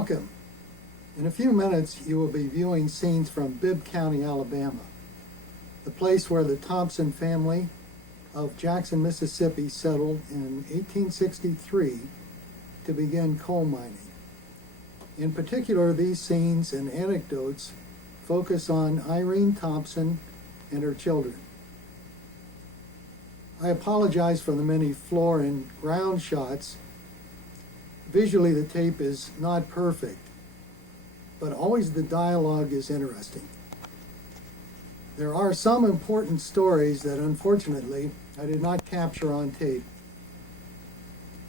Welcome. In a few minutes, you will be viewing scenes from Bibb County, Alabama, the place where the Thompson family of Jackson, Mississippi settled in 1863 to begin coal mining. In particular, these scenes and anecdotes focus on Irene Thompson and her children. I apologize for the many floor and ground shots. Visually, the tape is not perfect, but always the dialogue is interesting. There are some important stories that unfortunately I did not capture on tape.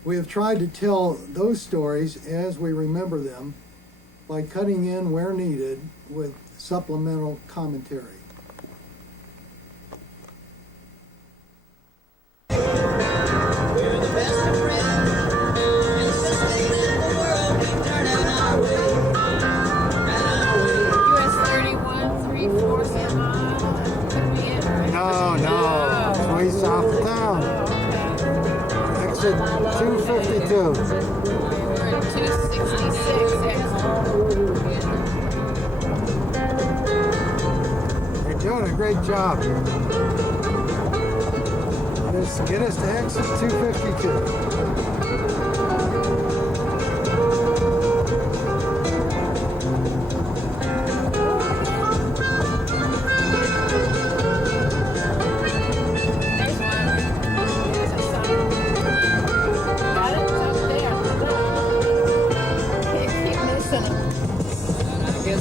We have tried to tell those stories as we remember them by cutting in where needed with supplemental commentary. Exit 252. We're at 266 You're doing a great job. Just get us to exit 252.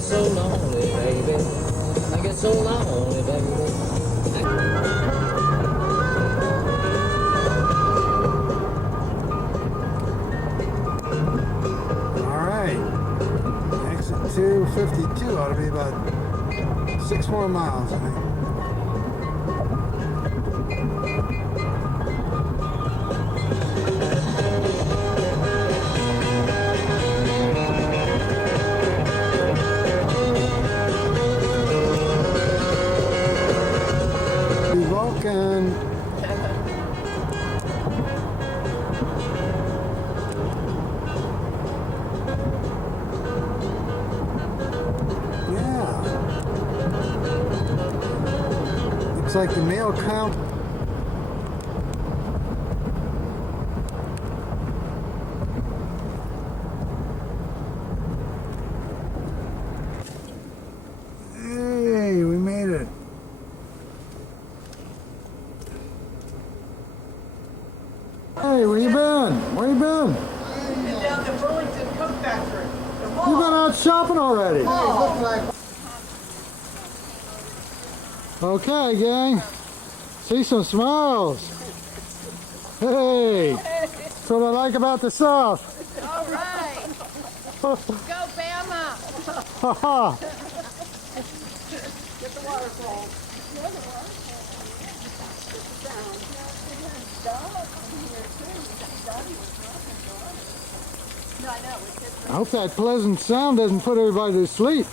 So lonely, baby. I get so lonely, baby. All right. Exit 252 ought to be about 6 more miles, I think. Vulcan. Yeah. Looks like the mail count. Hey, we made it. Hey, where you been? Where you been? I've been down to Burlington Coat Factory. You been out shopping already? Okay, gang. See some smiles. Hey, that's what I like about the South. All right. Go Bama. Haha. Get the waterfall. I hope that pleasant sound doesn't put everybody to sleep.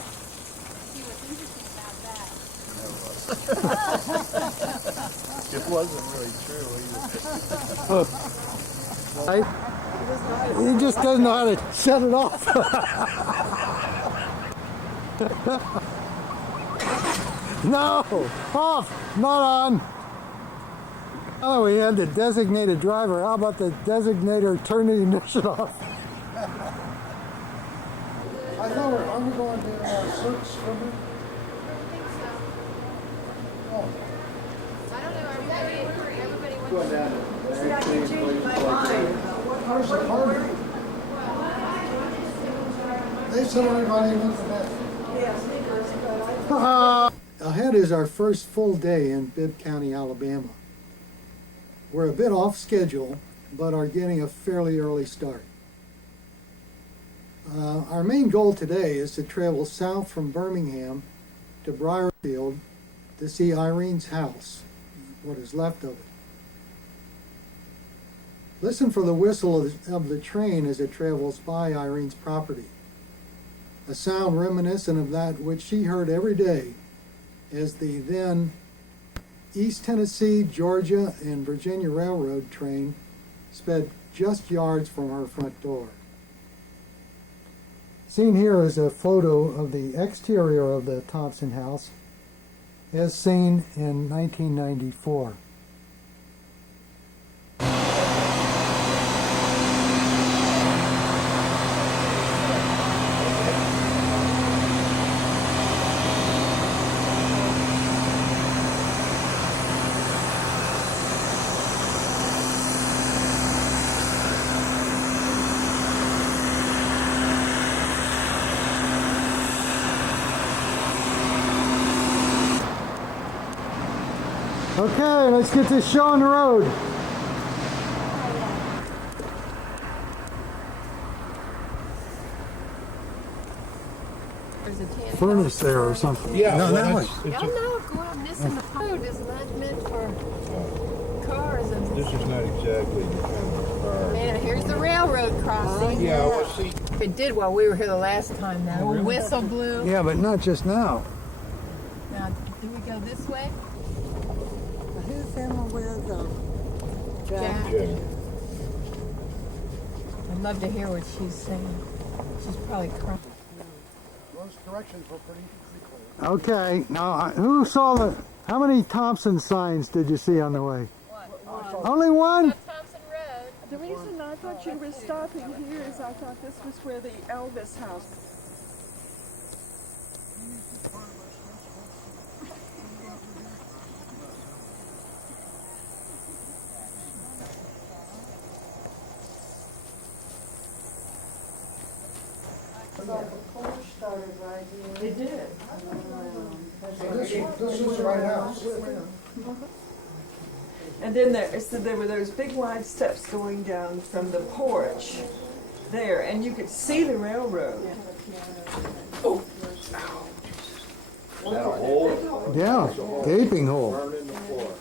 It wasn't really true either. He just doesn't know how to shut it off. No, off, not on. Oh, we had the designated driver. How about the designator turn the ignition off? I thought are we going to search for me? Oh. I don't know. Everybody wants to. See, I can change my mind. Where's the party? They said everybody went to bed. Yeah, sneakers, but I... Ahead is our first full day in Bibb County, Alabama. We're a bit off schedule, but are getting a fairly early start. Our main goal today is to travel south from Birmingham to Brierfield to see Irene's house, what is left of it. Listen for the whistle of the train as it travels by Irene's property, a sound reminiscent of that which she heard every day as the then East Tennessee, Georgia, and Virginia Railroad train sped just yards from her front door. Seen here is a photo of the exterior of the Thompson house as seen in 1994. Okay, let's get this show on the road. There's a tan. Furnace there or something. Yeah, No, well, that way. it's No, no, go on this in the road is not meant for cars and. this is not exactly the kind of car. Man, here's the railroad crossing. Yeah, well, see, It did while we were here the last time. That old whistle blew. Yeah, but not just now. Now, do we go this way? Who's in with Jack. Jack. I'd love to hear what she's saying. She's probably crying. Those directions were pretty clear. Okay, now who saw how many Thompson signs did you see on the way? Only one? Thompson Road. The reason I thought you were stopping here is I thought this was where the Elvis house. They did. This is the right house. And then there were those big wide steps going down from the porch there, and you could see the railroad. Yeah, gaping hole. Burned in the floor.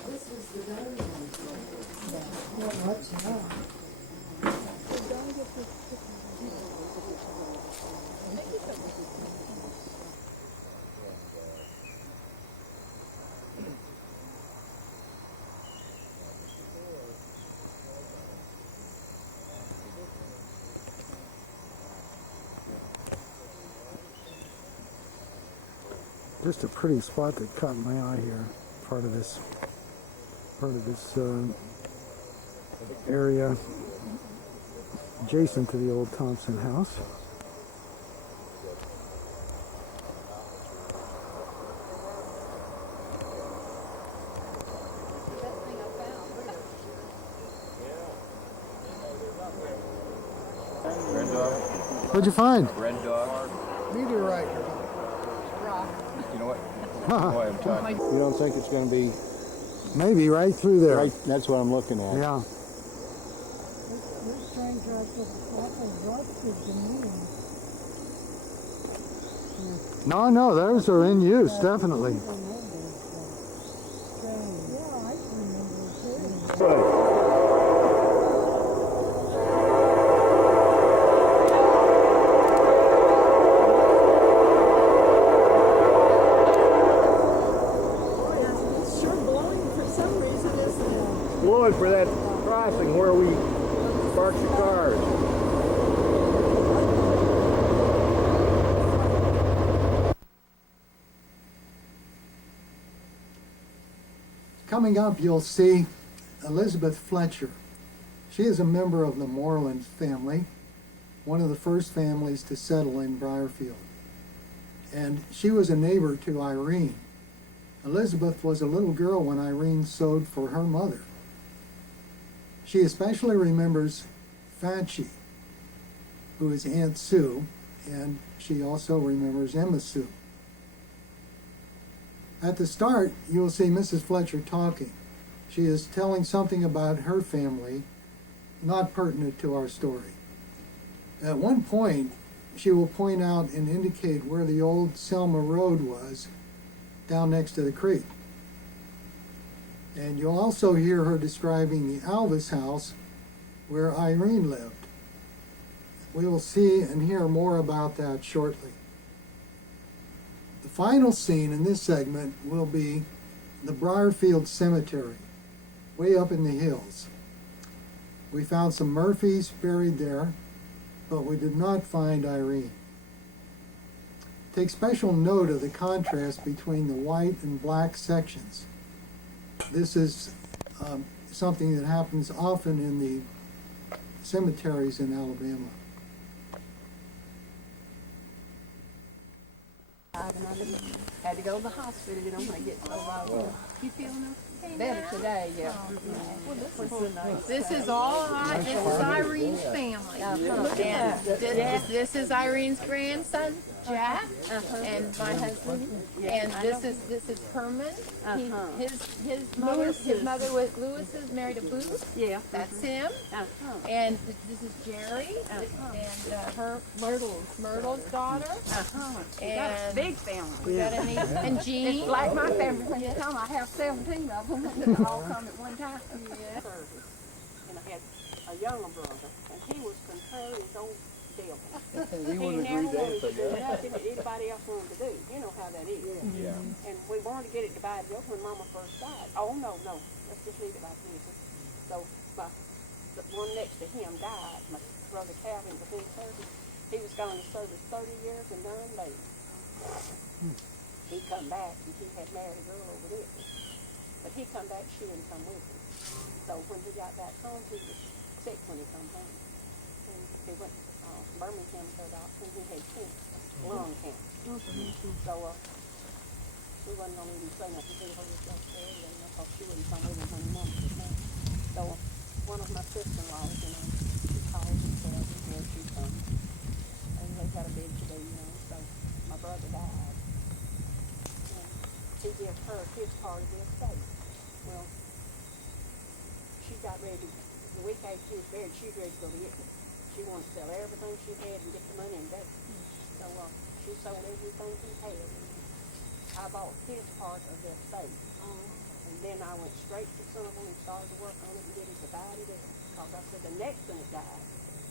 Just a pretty spot that caught my eye here. Part of this area adjacent to the old Thompson house. Red dog. What'd you find? Red dog. Meteorite. You know what? Boy, I'm talking. You don't think it's going to be Maybe right through there. right? That's what I'm looking at. Yeah. No, those are in use, definitely. It's sure blowing for some reason, isn't it? Blowing for that crossing where we parked the cars. Coming up, you'll see Elizabeth Fletcher. She is a member of the Moreland family, one of the first families to settle in Brierfield. And she was a neighbor to Irene. Elizabeth was a little girl when Irene sewed for her mother. She especially remembers Fatchie, who is Aunt Sue, and she also remembers Emma Sue. At the start, you will see Mrs. Fletcher talking. She is telling something about her family, not pertinent to our story. At one point, she will point out and indicate where the old Selma Road was, down next to the creek. And you'll also hear her describing the Alvis house where Irene lived. We will see and hear more about that shortly. The final scene in this segment will be the Brierfield Cemetery, way up in the hills. We found some Murphys buried there, but we did not find Irene. Take special note of the contrast between the white and black sections. This is something that happens often in the cemeteries in Alabama. Had to go to the hospital, you know, when I get so right. You feeling better today? Yeah. This is all this is Irene's family. And this is Irene's grandson, Jack, and my husband. And this is Herman. His mother was Lewis is married to Booth. Yeah. That's him. And this is Jerry and her Myrtle's daughter. And Big family. we got an and Jean. It's like my family. When you come, I have 17 of them. They all come at one time. Yeah. And I had a younger brother, and he was contrary as old devil. We He wouldn't never agree wanted to do there, nothing that anybody else wanted to do. You know how that is. Yeah. And we wanted to get it divided up when Mama first died. Oh, no. Let's just leave it like this. So the one next to him died. My brother Calvin was in service. He was going to service 30 years and none later. He come back and he had married a girl over there. But he come back, she didn't come with him. So when he got back home, he was sick when he come home. And he went to Birmingham for a doctor and he had cancer, lung cancer. So we wasn't going to even say nothing to her herself there, because she wouldn't come with him when he wanted to come. So one of my sister-in-laws, you know, she called and said, where she from. And they got a big to do, you know, so my brother died. And he gave her his part of the estate. Well, she got ready, the week after she was buried, she was ready to go to Italy. She wanted to sell everything she had and get the money and go. So she sold everything he had. And I bought his part of the estate. And then I went straight to Somerville and started to work on it and get it divided up. Because I said the next one that died,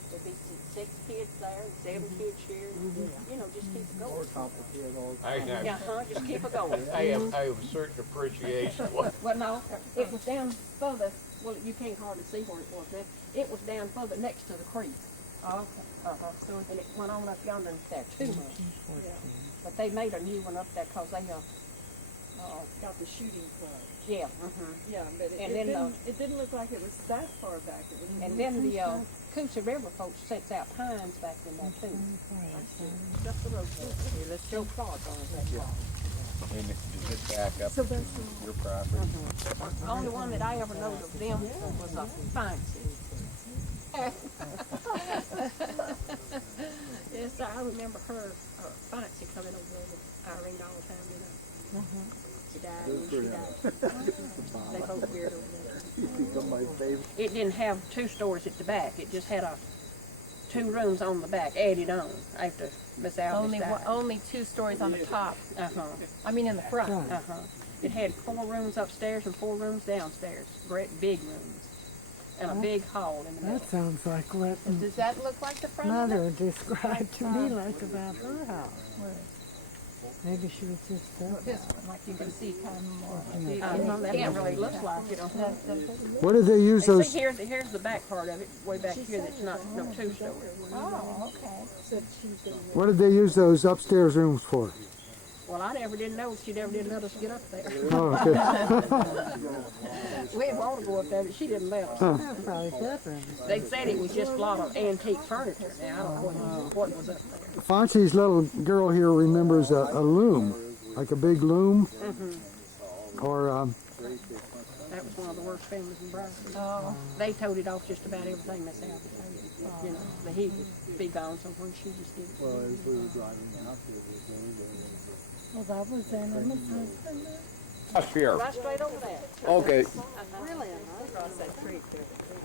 there'd be 6 kids there, 7 kids here. You know, just keep it going. Just keep it going. I have a certain appreciation. Well, no, it was down further. Well, you can't hardly see where it was. It was down further next to the creek. And it went on up yonder there too much. But they made a new one up there because they Got the shooting club. yeah. Yeah, but And then it didn't look like it was that far back. It was And then the Coosa River folks sets out pines back in there too. just the road. Let's go plot on that. And does it back up to your property? The only one that I ever knowed of them was a fancy. Yes, I remember her fancy coming over there with Irene all the time, you know. She died when she died. They both weird over there. It didn't have 2 stories at the back. It just had 2 rooms on the back added on after Miss Alvis died. Only 2 stories on the top. I mean in the front. It had 4 rooms upstairs and 4 rooms downstairs. Great big rooms. And a big hall in the middle. That sounds like what Does that look like the front of it? Mother described to me like about her house. Maybe she was just This one, like you can see kind of more. That can't really look like it. What did they use See, those? here's the back part of it, way back here. That's not no 2-story. Oh, okay. What did they use those upstairs rooms for? Well, I never did know she never did let us get up there. Oh, okay. We didn't want to go up there, but she didn't let us. That's probably bedroom. They said it was just a lot of antique furniture. Now I don't know what was up there. Fonzie's little girl here remembers a loom, like a big loom, or That was one of the worst families in Brierfield. Oh. They towed it off just about everything Miss Alvis had. You know, the heat would be gone, so when she just did it. Well, as we were driving out here, Well, that was then in the husband. up here. Right straight over there. Okay. Really, across that creek there.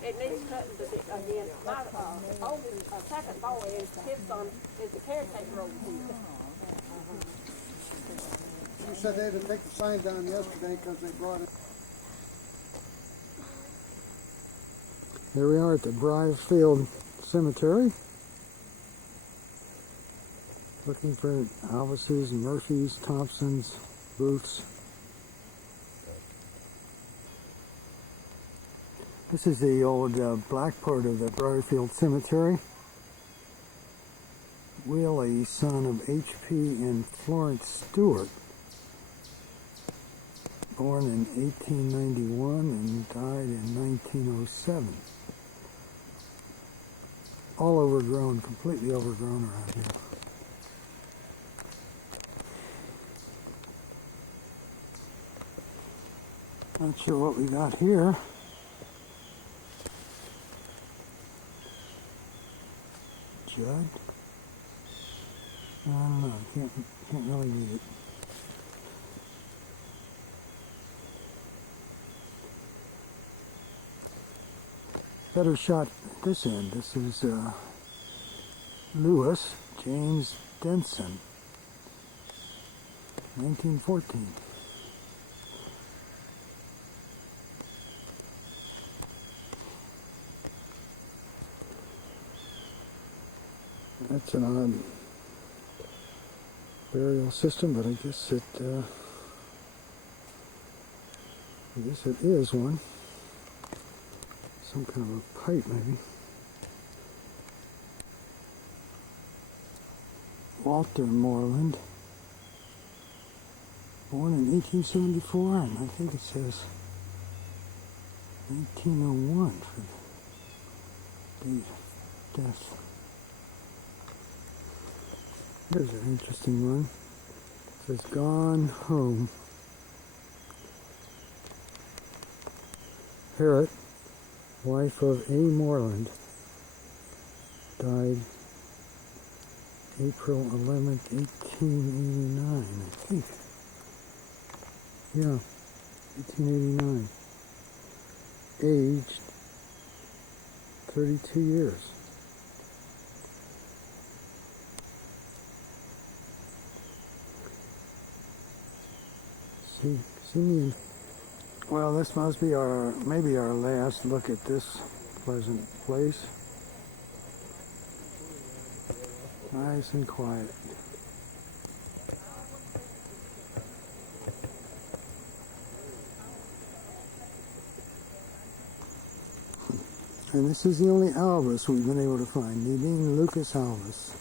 It needs cutting to it again. My oldest, second boy is his son is the caretaker over here. You said they had to take the sign down yesterday because they brought it. Here we are at the Brierfield Cemetery. Looking for Alvis's, Murphy's, Thompson's, Booth's. This is the old black part of the Brierfield Cemetery. Willie, son of H.P. and Florence Stewart, born in 1891 and died in 1907. All overgrown, completely overgrown around here. Not sure what we got here. Judd? I don't know, can't really read it. Better shot at this end. This is Lewis James Denson, 1914. That's an odd burial system, but I guess it is one. Some kind of a pipe, maybe. Walter Moreland, born in 1874, and I think it says 1901 for the date of death. Here's an interesting one. It says, "Gone Home." Harriet, wife of A. Moreland, died April 11th, 1889, I think. Yeah, 1889. Aged 32 years. See, well, this must be maybe our last look at this pleasant place. Nice and quiet. And this is the only Alvis we've been able to find. Nadine Lucas Alvis.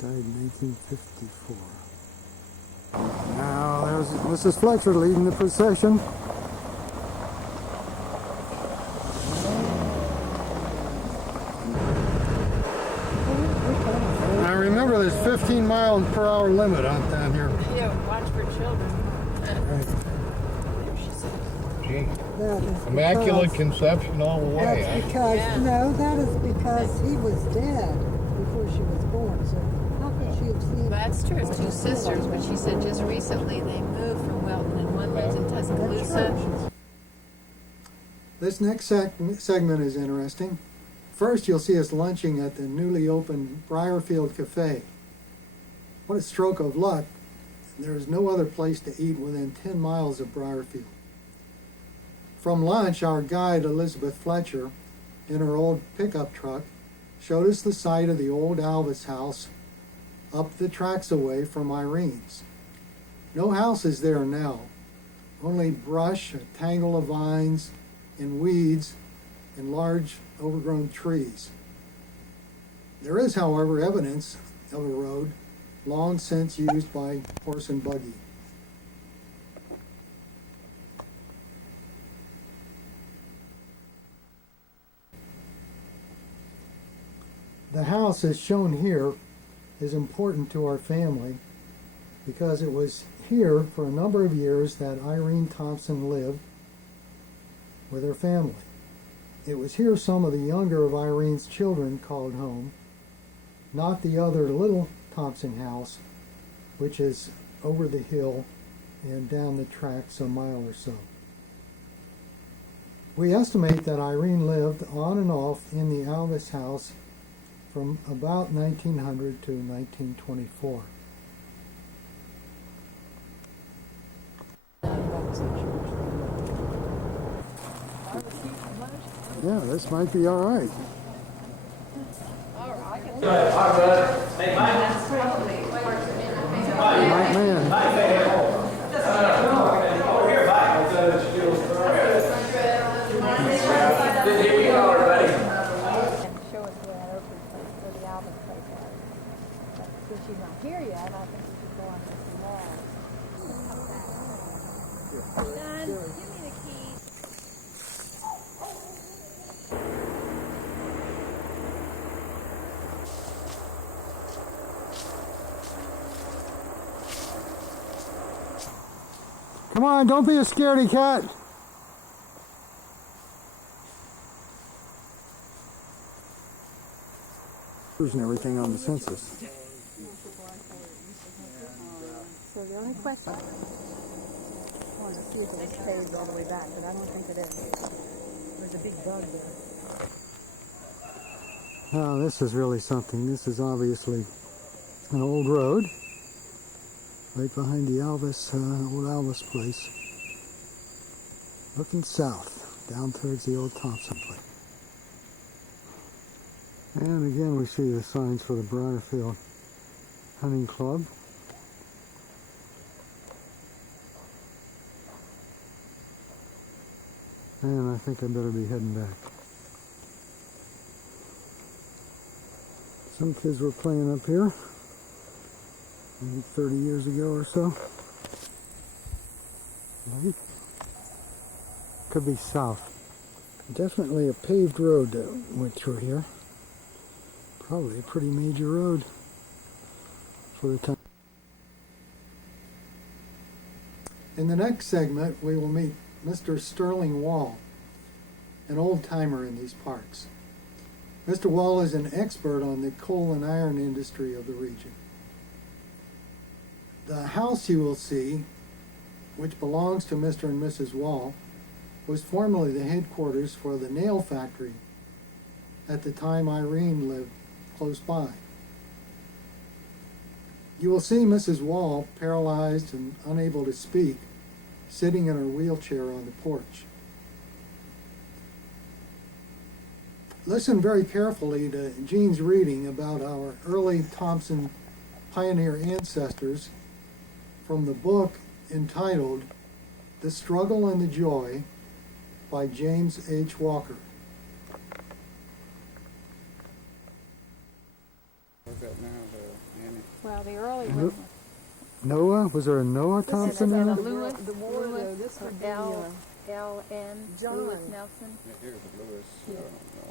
Died in 1954. Now there's Mrs. Fletcher leading the procession. Now remember, there's 15-mile-per-hour limit on down here. Yeah, watch for children. Right. Gee, That is immaculate because, conception all the way. that's because, no, that is because he was dead before she was born, so how could she have seen? That's true. It's two sisters, but she said just recently they moved from Welton and one lives in Tuscaloosa. This next segment is interesting. First, you'll see us lunching at the newly opened Brierfield Cafe. What a stroke of luck. There is no other place to eat within 10 miles of Brierfield. From lunch, our guide, Elizabeth Fletcher, in her old pickup truck, showed us the site of the old Alvis house up the tracks away from Irene's. No house is there now, only brush, a tangle of vines and weeds, and large overgrown trees. There is, however, evidence of a road long since used by horse and buggy. The house as shown here is important to our family because it was here for a number of years that Irene Thompson lived with her family. It was here some of the younger of Irene's children called home, not the other little Thompson house, which is over the hill and down the tracks a mile or so. We estimate that Irene lived on and off in the Alvis house from about 1900 to 1924. Yeah, this might be all right. Right, man. Come on, don't be a scaredy cat. And everything on the census. So the only question, I wanted to see if it was paved all the way back, but I don't think it is. There's a big bug there. Oh, this is really something. This is obviously an old road right behind the old Elvis place. Looking south, down towards the old Thompson place. And again, we see the signs for the Brierfield Hunting Club. And I think I better be heading back. Some kids were playing up here maybe 30 years ago or so. Right? Could be south. Definitely a paved road that went through here. Probably a pretty major road for the time. In the next segment, we will meet Mr. Sterling Wall, an old-timer in these parts. Mr. Wall is an expert on the coal and iron industry of the region. The house you will see, which belongs to Mr. and Mrs. Wall, was formerly the headquarters for the nail factory at the time Irene lived close by. You will see Mrs. Wall, paralyzed and unable to speak, sitting in her wheelchair on the porch. Listen very carefully to Jean's reading about our early Thompson pioneer ancestors from the book entitled The Struggle and the Joy by James H. Walker. What's that now, Annie? Well, the early one. Noah? Was there a Noah Thompson in it? Lewis, The war, though, this would be, L.N. John. Lewis Nelson. Yeah, here's the Lewis,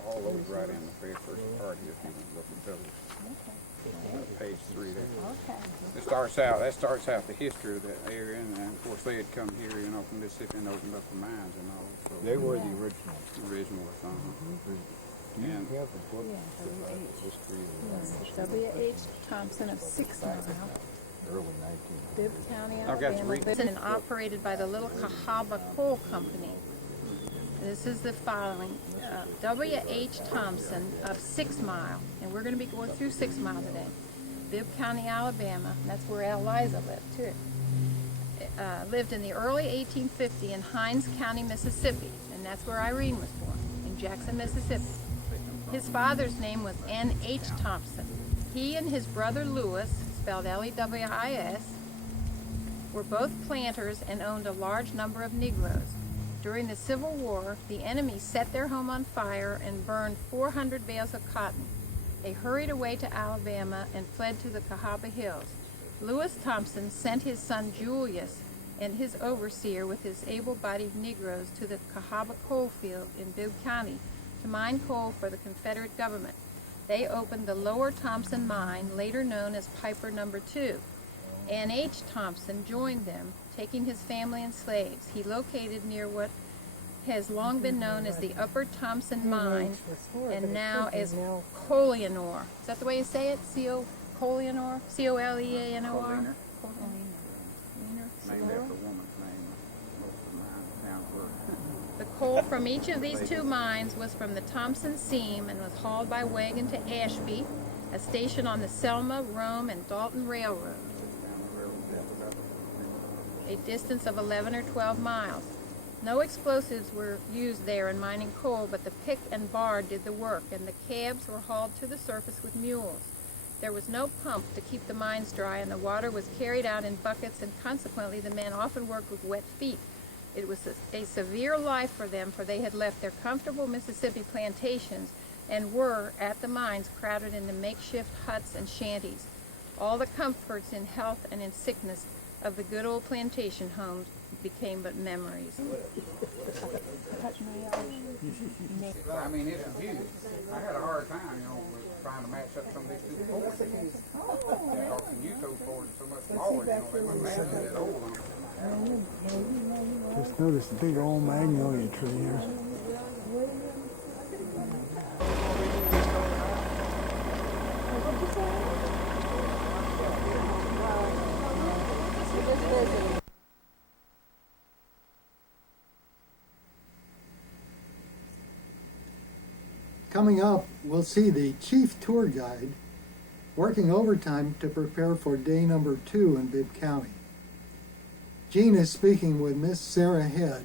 all those right in the very first part here, if you want to look at those. Page 3 there. Okay. That starts out the history of that area, and of course they had come here, from Mississippi and opened up the mines and all. So They were the original. original, and You have a book, history of W.H. Thompson of 6 Mile, early 19th. Bibb County, I've got to Alabama, read- and operated by the Little Cahaba Coal Company. This is the following. W.H. Thompson of 6 Mile, and we're going to be going through 6 Mile today. Bibb County, Alabama, and that's where Eliza lived too. Lived in the early 1850s in Hinds County, Mississippi, and that's where Irene was born, in Jackson, Mississippi. His father's name was N.H. Thompson. He and his brother Lewis, spelled Lewis, were both planters and owned a large number of Negroes. During the Civil War, the enemy set their home on fire and burned 400 bales of cotton. They hurried away to Alabama and fled to the Cahaba Hills. Lewis Thompson sent his son Julius and his overseer with his able-bodied Negroes to the Cahaba coal field in Bibb County to mine coal for the Confederate government. They opened the Lower Thompson Mine, later known as Piper No. 2. N.H. Thompson joined them, taking his family and slaves. He located near what has long been known as the Upper Thompson Mine, and now as Coleanor. Is that the way you say it? Coleanor? C-O-L-E-A-N-O-R? named after a woman's name, most of the mines down where. The coal from each of these two mines was from the Thompson Seam and was hauled by wagon to Ashby, a station on the Selma, Rome, and Dalton Railroad, a distance of 11 or 12 miles. No explosives were used there in mining coal, but the pick and bar did the work, and the cabs were hauled to the surface with mules. There was no pump to keep the mines dry, and the water was carried out in buckets, and consequently the men often worked with wet feet. It was a severe life for them, for they had left their comfortable Mississippi plantations and were, at the mines, crowded into makeshift huts and shanties. All the comforts in health and in sickness of the good old plantation homes became but memories. I mean, it's huge. I had a hard time, with trying to match up some of these two forts. Talking Utah forts so much smaller, they wouldn't match that old one. Just noticed a big old magnolia tree here. Coming up, we'll see the chief tour guide working overtime to prepare for day number 2 in Bibb County. Jean is speaking with Miss Sarah Head,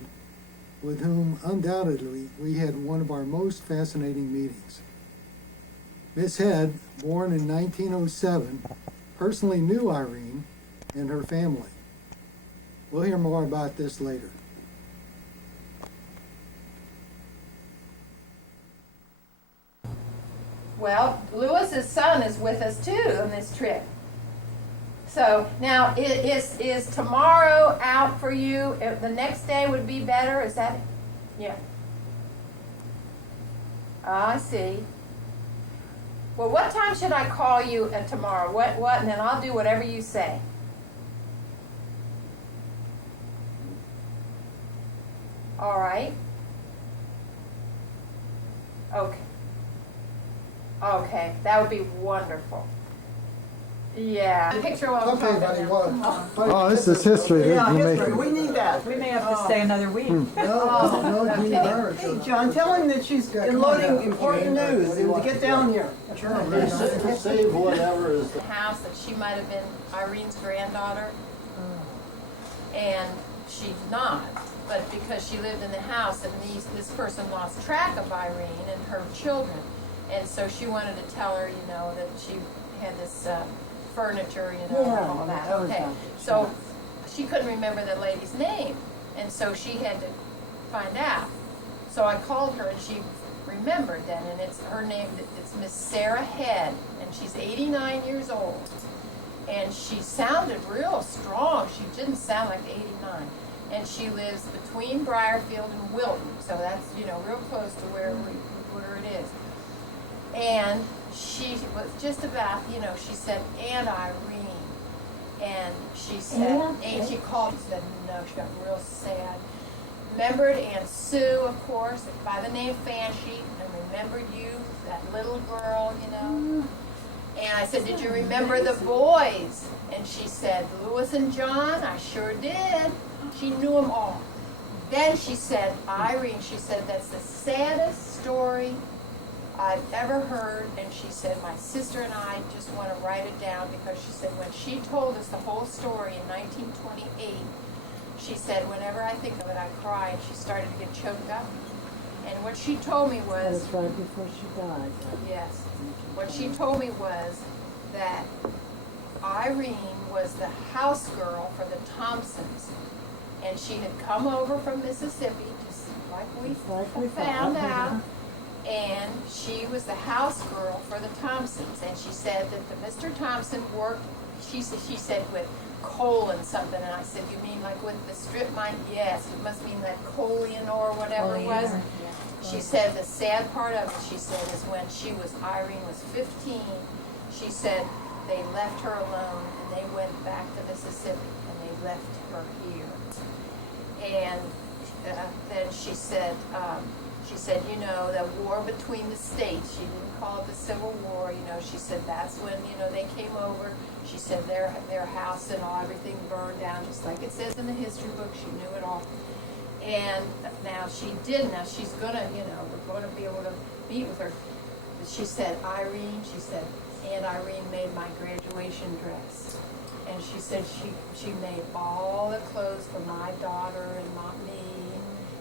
with whom undoubtedly we had one of our most fascinating meetings. Miss Head, born in 1907, personally knew Irene and her family. We'll hear more about this later. Well, Lewis's son is with us too on this trip. So now, is tomorrow out for you? If the next day would be better? Is that? Yeah. I see. Well, what time should I call you tomorrow? What? And then I'll do whatever you say. All right. Okay. Okay, that would be wonderful. Yeah. Picture what I'm talking about. Oh, this is history. Yeah, history. We need that. We may have to stay another week. Hey, John, tell him that she's unloading important news and to get down here. Save whatever is. The house that she might have been Irene's granddaughter, and she's not. But because she lived in the house, and this person lost track of Irene and her children, and so she wanted to tell her, you know, that she had this furniture, you know, and all that. Okay, so she couldn't remember the lady's name, and so she had to find out. So I called her, and she remembered then, and it's her name. It's Miss Sarah Head, and she's 89 years old, and she sounded real strong. She didn't sound like 89, and she lives between Brierfield and Wilton, so that's, you know, real close to where it is. And she was just about, you know, she said, Aunt Irene. And she said, and she called and said, no, she got real sad. Remembered Aunt Sue, of course, by the name Fancy, and remembered you, that little girl, you know. And I said, did you remember the boys? And she said, Louis and John, I sure did. She knew them all. Then she said, Irene, she said, that's the saddest story I've ever heard. And she said, my sister and I just want to write it down, because she said when she told us the whole story in 1928, she said, whenever I think of it, I cry. And she started to get choked up. And what she told me was... That was right before she died. Yes. What she told me was that Irene was the house girl for the Thompsons. And she had come over from Mississippi, just like we found out. And she was the house girl for the Thompsons. And she said that the Mr. Thompson worked, she said with coal and something. And I said, you mean like with the strip mine? Yes, it must mean that Colean or whatever it was. She said the sad part of it, she said, is when Irene was 15, she said they left her alone and they went back to Mississippi and they left her here. And then she said, you know, the war between the states, she didn't call it the Civil War, you know, she said that's when, you know, they came over. She said their house and all, everything burned down, just like it says in the history book. She knew it all. And now she's gonna, you know, we're gonna be able to meet with her. But she said, Irene, she said, Aunt Irene made my graduation dress. And she said she made all the clothes for my daughter and me.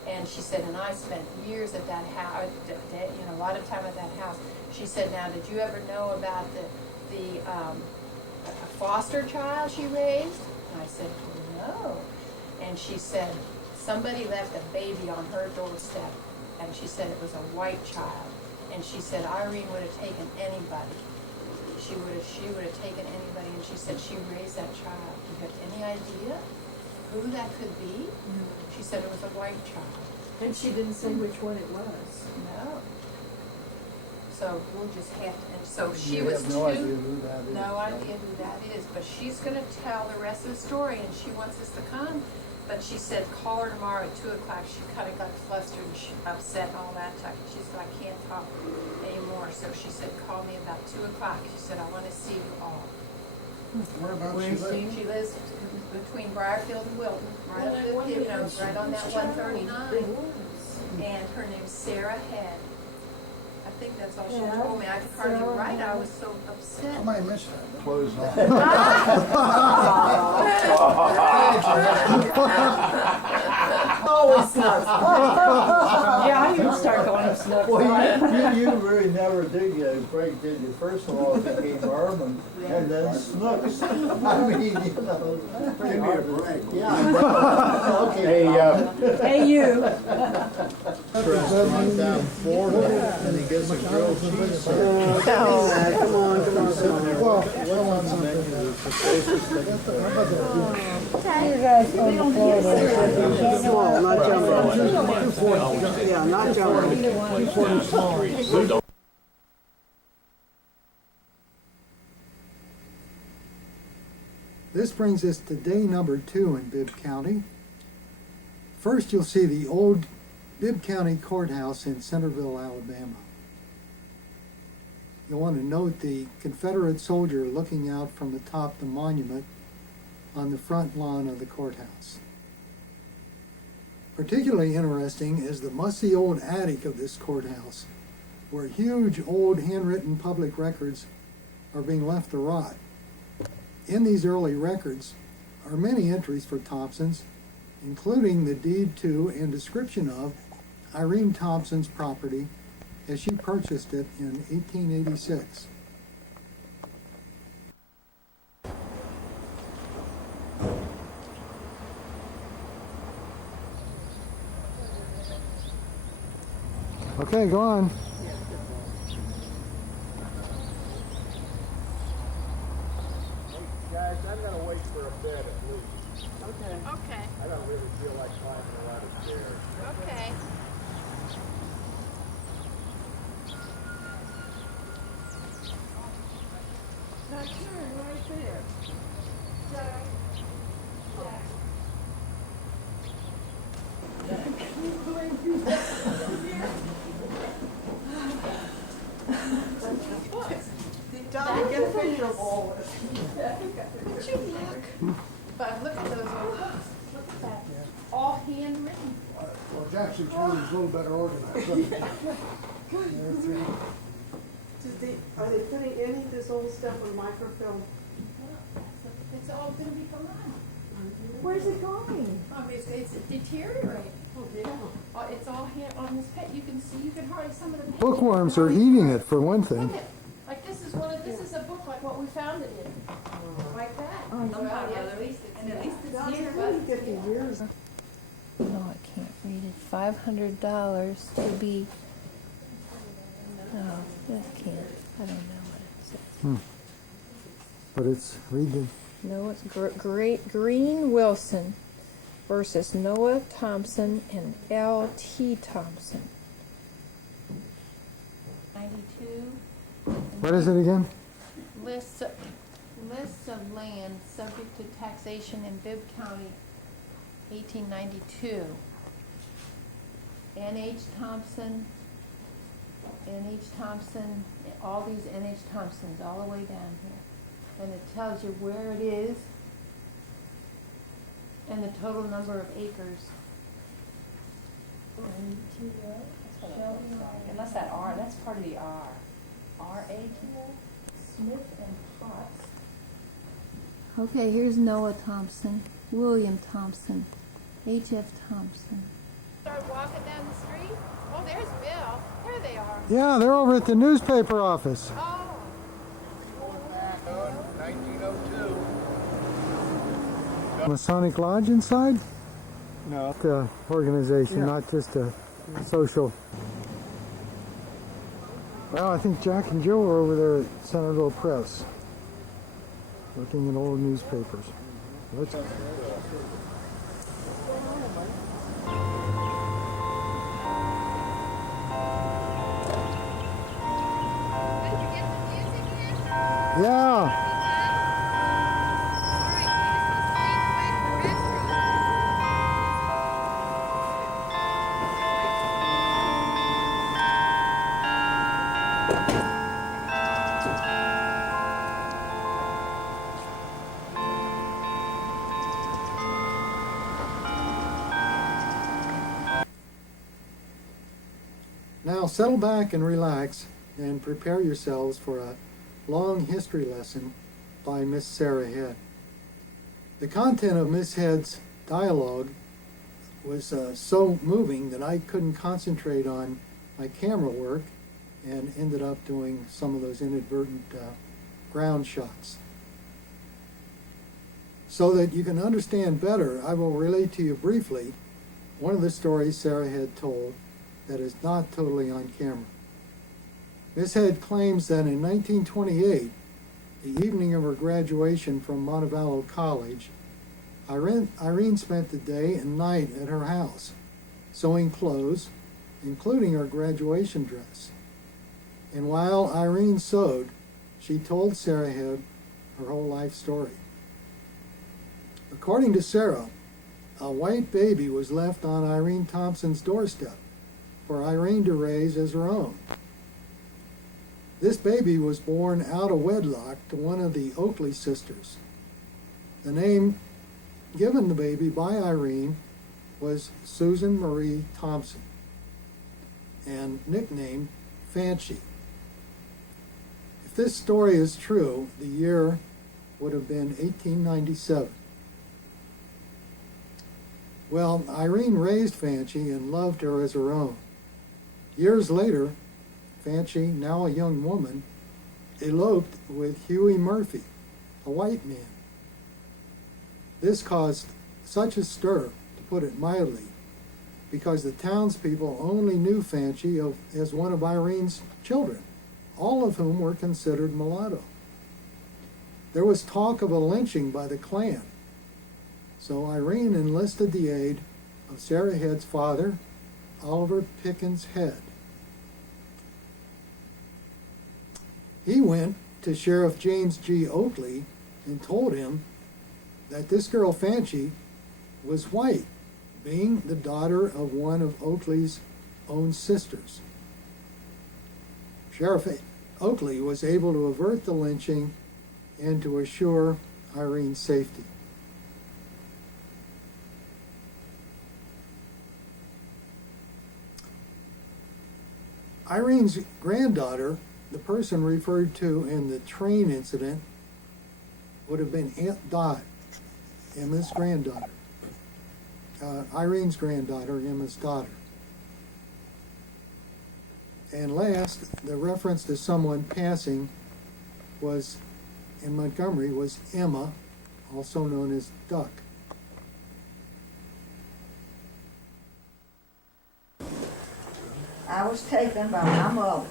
And she said, and I spent years at that house, you know, a lot of time at that house. She said, now, did you ever know about the foster child she raised? And I said, no. And she said, somebody left a baby on her doorstep, and she said it was a white child. And she said Irene would have taken anybody. She would have taken anybody, and she said she raised that child. Do you have any idea who that could be? She said it was a white child. And she didn't say which one it was. No. So we'll just have to, and so she You was have no idea two. who that is. No idea who that is, but she's going to tell the rest of the story, and she wants us to come But she said, call her tomorrow at 2 o'clock. She kind of got flustered and upset and all that stuff. She said, I can't talk anymore. So she said, call me about 2 o'clock. She said, I want to see you all. Whereabouts she live? She lives between Brierfield and Wilton, right up the, right on that 139. And her name's Sarah Head. I think that's all she told me. I could hardly write. I was so upset. I might miss that. Close on. Always snugs. Yeah, I need to start calling him snugs. Well, you really never did get a break, did you? First of all, it became Herman, and then Snooks. I mean, you know. Give me a break. Yeah. Okay. Hey, you. Restaurant down in Florida, and he gets a grilled cheese. Come on. Well, What's on the menu? The closest thing. You guys on the floor there. Small, not jumbo. Yeah, not jumbo. This brings us to day number 2 in Bibb County. First, you'll see the old Bibb County Courthouse in Centerville, Alabama. You'll want to note the Confederate soldier looking out from atop the monument on the front lawn of the courthouse. Particularly interesting is the musty old attic of this courthouse, where huge old handwritten public records are being left to rot. In these early records are many entries for Thompsons, including the deed to and description of Irene Thompson's property as she purchased it in 1886. Okay, go on. Guys, I'm gonna wait for a bed at least. Okay. I don't really feel like climbing a lot of stairs. Okay. Now turn right there. Don, get a picture of all this. Would you look? But look at those old books. Look at that. All handwritten. Well, Jackson County's a little better organized. Are they putting any of this old stuff on microfilm? It's all gonna be gone. Where's it going? It's deteriorating. It's all hand on this pet. You can see, you can hardly, some of the. Bookworms are eating it, for one thing. Look at, like this is a book like what we found it in. Like that. Well, yeah, at least it's here, but. 50 years. No, I can't read it. $500 to be. No, I can't. I don't know what it says. But it's, read the, No, it's Green Wilson versus Noah Thompson and L.T. Thompson. 92. what is it again? Lists of land subject to taxation in Bibb County, 1892. N.H. Thompson, all these N.H. Thompsons all the way down here. And it tells you where it is and the total number of acres. Unless that R, that's part of the R. R-A-T? Smith and Potts. Okay, here's Noah Thompson, William Thompson, H.F. Thompson. Start walking down the street. Oh, there's Bill. There they are. Yeah, they're over at the newspaper office. Oh. Masonic Lodge inside? No. The organization, not just a social. Well, I think Jack and Joe are over there at Centerville Press, looking at old newspapers. Let's Yeah. Now settle back and relax and prepare yourselves for a long history lesson by Miss Sarah Head. The content of Miss Head's dialogue was so moving that I couldn't concentrate on my camera work and ended up doing some of those inadvertent ground shots. So that you can understand better, I will relate to you briefly one of the stories Sarah Head told that is not totally on camera. Miss Head claims that in 1928, the evening of her graduation from Montevallo College, Irene spent the day and night at her house, sewing clothes, including her graduation dress. And while Irene sewed, she told Sarah Head her whole life story. According to Sarah, a white baby was left on Irene Thompson's doorstep for Irene to raise as her own. This baby was born out of wedlock to one of the Oakley sisters. The name given the baby by Irene was Susan Marie Thompson, and nicknamed Fancy. If this story is true, the year would have been 1897. Well, Irene raised Fancy and loved her as her own. Years later, Fancy, now a young woman, eloped with Huey Murphy, a white man. This caused such a stir, to put it mildly, because the townspeople only knew Fancy as one of Irene's children, all of whom were considered mulatto. There was talk of a lynching by the Klan, so Irene enlisted the aid of Sarah Head's father, Oliver Pickens Head. He went to Sheriff James G. Oakley and told him that this girl Fancy was white, being the daughter of one of Oakley's own sisters. Sheriff Oakley was able to avert the lynching and to assure Irene's safety. Irene's granddaughter, the person referred to in the train incident, would have been Aunt Dot, Emma's granddaughter. Irene's granddaughter, Emma's daughter. And last, the reference to someone passing was, in Montgomery, was Emma, also known as Duck. I was taken by my mother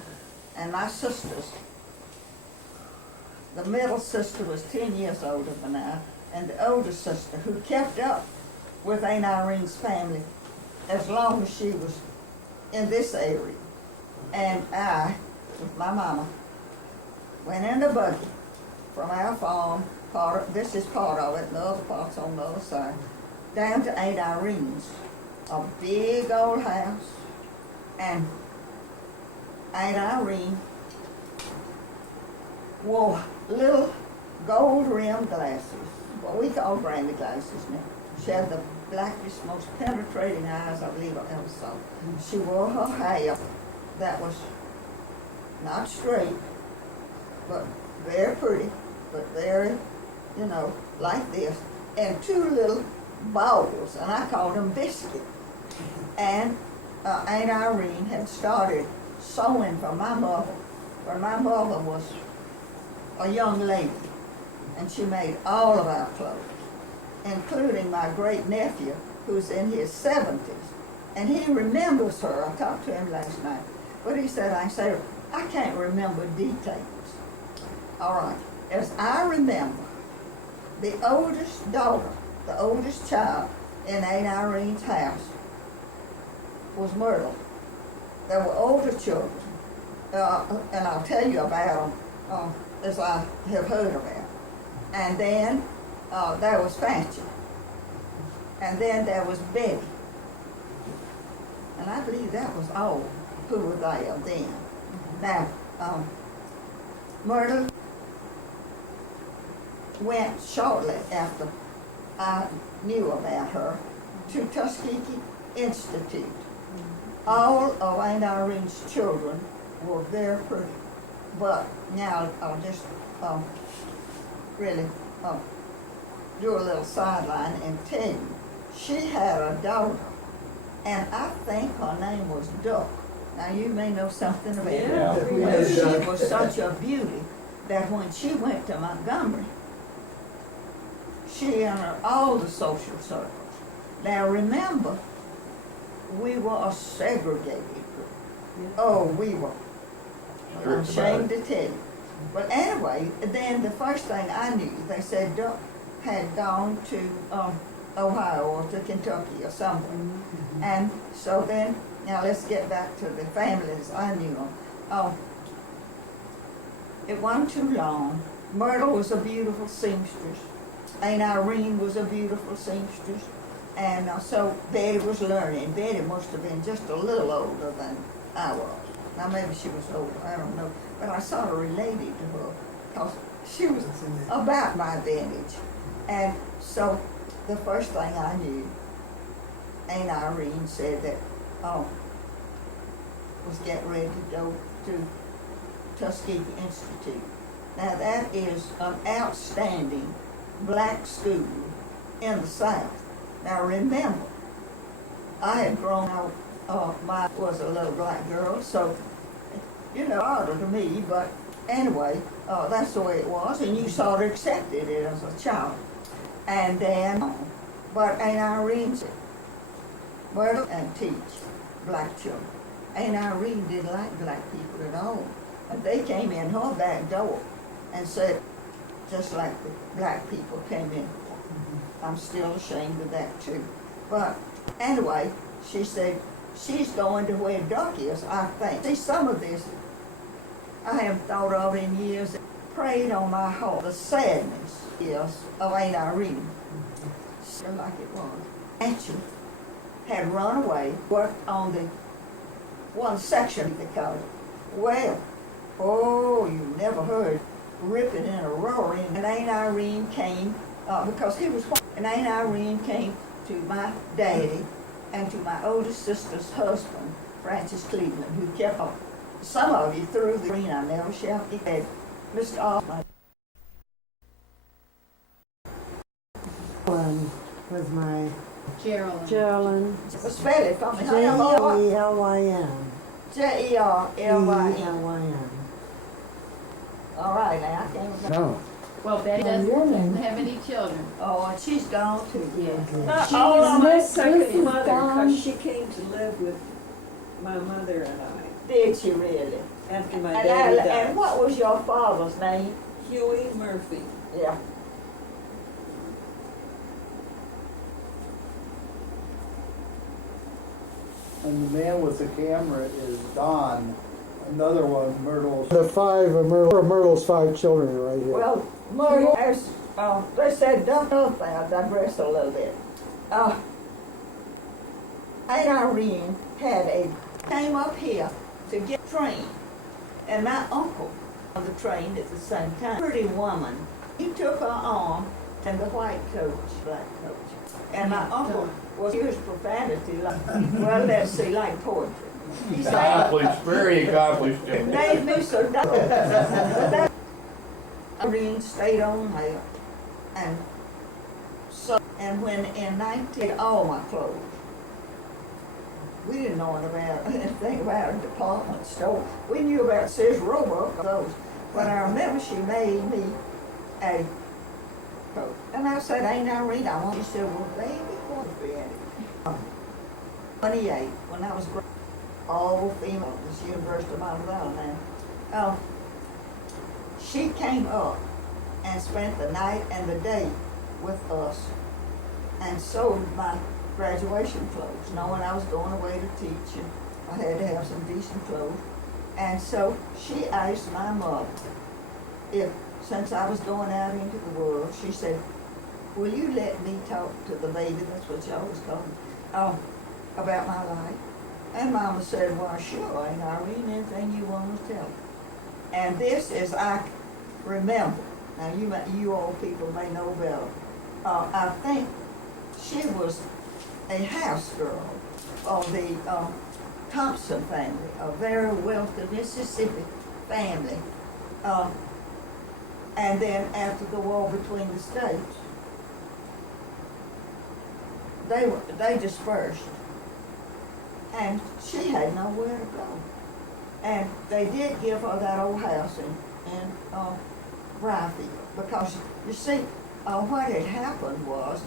and my sisters. The middle sister was 10 years older than I, and the older sister, who kept up with Aunt Irene's family as long as she was in this area. And I, with my mama, went in the buggy from our farm, this is part of it, and the other part's on the other side, down to Aunt Irene's, a big old house. And Aunt Irene wore little gold-rimmed glasses, what we call granny glasses now. She had the blackest, most penetrating eyes I believe I ever saw. She wore her hair that was not straight, but very pretty, but very, you know, like this, and two little balls, and I called them biscuit. And Aunt Irene had started sewing for my mother when my mother was a young lady, and she made all of our clothes, including my great nephew, who's in his 70s, and he remembers her. I talked to him last night, but he said, I can't remember details. All right, as I remember, the oldest daughter, the oldest child in Aunt Irene's house was Myrtle. There were older children, and I'll tell you about them as I have heard about. And then there was Fancy. And then there was Betty. And I believe that was all who were there then. Now, Myrtle went shortly after I knew about her to Tuskegee Institute. all of Aunt Irene's children were very pretty. But now I'll just really do a little sideline and tell you, she had a daughter, and I think her name was Duck. Now you may know something about her. Yeah. She was such a beauty that when she went to Montgomery, she entered all the social circles. Now remember, we were a segregated group. Oh, we were. I'm ashamed to tell you. But anyway, then the first thing I knew, they said Duck had gone to Ohio or to Kentucky or somewhere. And so then, now let's get back to the families I knew. It wasn't too long. Myrtle was a beautiful seamstress. Aunt Irene was a beautiful seamstress. And so Betty was learning. Betty must have been just a little older than I was. Now maybe she was older, I don't know. But I sort of related to her because she was about my vintage. And so the first thing I knew, Aunt Irene said that, was getting ready to go to Tuskegee Institute. Now that is an outstanding black school in the South. Now remember, I had grown up, was a little black girl, so, you know, harder to me, but anyway, that's the way it was, and you sort of accepted it as a child. And then, but Aunt Irene said, well, and teach black children. Aunt Irene didn't like black people at all. And they came in her back door and said, just like the black people came in. I'm still ashamed of that too. But anyway, she said, she's going to where Duck is, I think. See, some of this I haven't thought of in years. It preyed on my heart. The sadness is of Aunt Irene. Still like it was. Actually, had run away, worked on the one section, they called it. Well, oh, you never heard ripping and a roaring. And Aunt Irene came, because he was white. And Aunt Irene came to my daddy and to my oldest sister's husband, Francis Cleveland, who kept up. Some of you through the green, I never shall forget, Mr. Osmond. Was my Geraldine. Spell it for me. J-E-L-Y-N. J-E-R-L-Y-N. All right, now I can't remember. No. Well, Betty doesn't have any children. Oh, and she's gone too. Yes. Not She all was of my this second mother, gone. because she came to live with my mother and I Did she really? after my And, daddy died. and what was your father's name? Huey Murphy. Yeah. And the man with the camera is Don, another one, Myrtle's. The five of Myrtle's five children are right here. Well, Myrtle, as they said, don't know if I digress a little bit. Aunt Irene came up here to get trained, and my uncle on the train at the same time. Pretty woman. He took her arm and the white coach, black coach. And my uncle was used profanity like, well, let's see, like poetry. He said, Accomplished, very accomplished. made me so dumb. But that Irene stayed on there. And so, and when in 19, all my clothes, we didn't know anything about a department store. We knew about Sears Roebuck, those. But I remember she made me a coat. And I said, Ain't Irene, I want you. She said, well, baby, what if it? 28, when I was all female at this University of Mount Alabama. She came up and spent the night and the day with us and sewed my graduation clothes, knowing I was going away to teach and I had to have some decent clothes. And so she asked my mother if, since I was going out into the world, she said, will you let me talk to the baby, that's what she always called me, about my life? And Mama said, well, sure, Aunt Irene, anything you want to tell me. And this is, I remember, now you old people may know better, I think she was a house girl on the Thompson family, a very wealthy Mississippi family. And then after the war between the states, they dispersed. And she had nowhere to go. And they did give her that old house in Brierfield, because you see, what had happened was,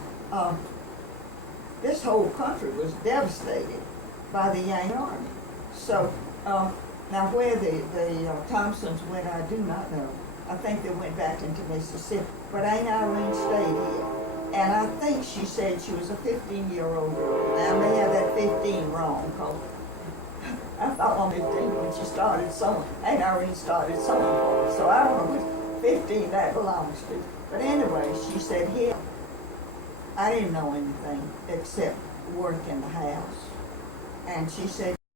this whole country was devastated by the Yankee Army. So, now where the Thompsons went, I do not know. I think they went back into Mississippi, but Aunt Irene stayed here. And I think she said she was a 15-year-old girl. Now, I may have that 15 wrong, because I thought on 15 when she started sewing. Aunt Irene started sewing for her, so I don't know which 15 that belongs to. But anyway, she said here, I didn't know anything except work in the house. And she said,